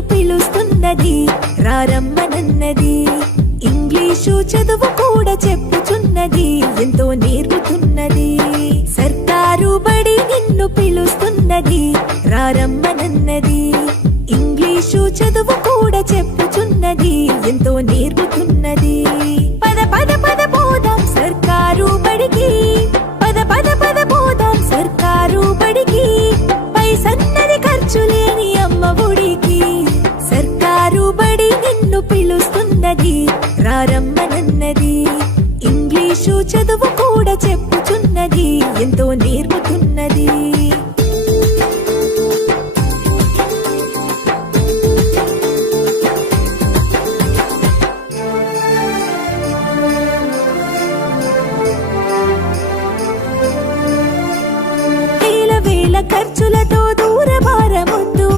పిలుస్తున్నది రారమ్మనన్నది. English చదువు కూడా చెప్పుచున్నది ఎంతో నేర్పుతున్నది. సర్కారు బడి నిన్ను పిలుస్తున్నది రారమ్మనన్నది. ఇంగ్లీషు చదువు కూడా చెప్పుచున్నది ఎంతో నేర్పుతున్నది. పద పద పద పోదాం సర్కారు బడికి, పద పద పద పోదాం సర్కారు బడికి. పైసన్నది ఖర్చు లేని అమ్మ ఒడికి. సర్కారు బడి నిన్ను పిలుస్తున్నది రారమ్మనన్నది. ఇంగ్లీషు చదువు కూడా చెప్పు